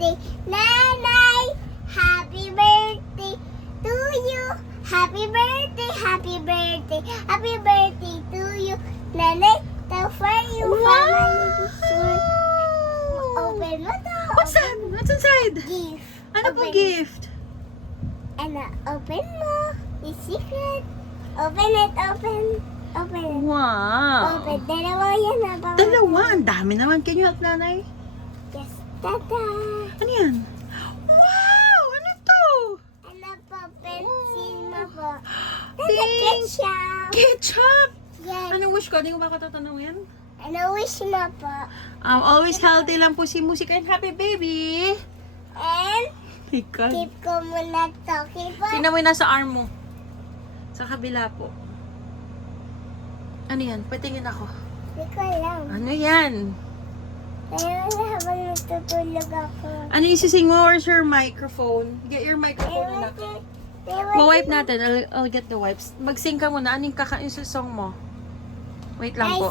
birthday, Nanay. Happy birthday to you. Happy birthday, happy birthday, happy birthday to you, Nanay. To for you, family. Open mo to. What's that? What's inside? Gift. Ano pong Open. gift? Ano, open mo. The secret. Open it, open. Open it. Wow. Open. Dalawa yan na ba? Dalawa. Ang dami naman. Can you help, nanay? Yes. Tada. Ano yan? Wow! Ano to? Ano po, pencil mo po. Thanks. Ketchup. Ketchup! Yes. Anong wish ko? Hindi ko ba ako tatanungin? Ano wish mo po? Always healthy lang po si Musika and happy baby. And, Ikaw. keep ko muna to. Keep po. Tingnan mo yung nasa arm mo. Sa kabila po. Ano yan? Patingin ako. Hindi ko alam. Ano yan? Ayun na habang natutulog ako. Ano yung sising mo? Where's your microphone? Get your microphone na. Ma-wipe natin. I'll get the wipes. Mag-sing ka muna. Anong kakain sa song mo? Wait lang po.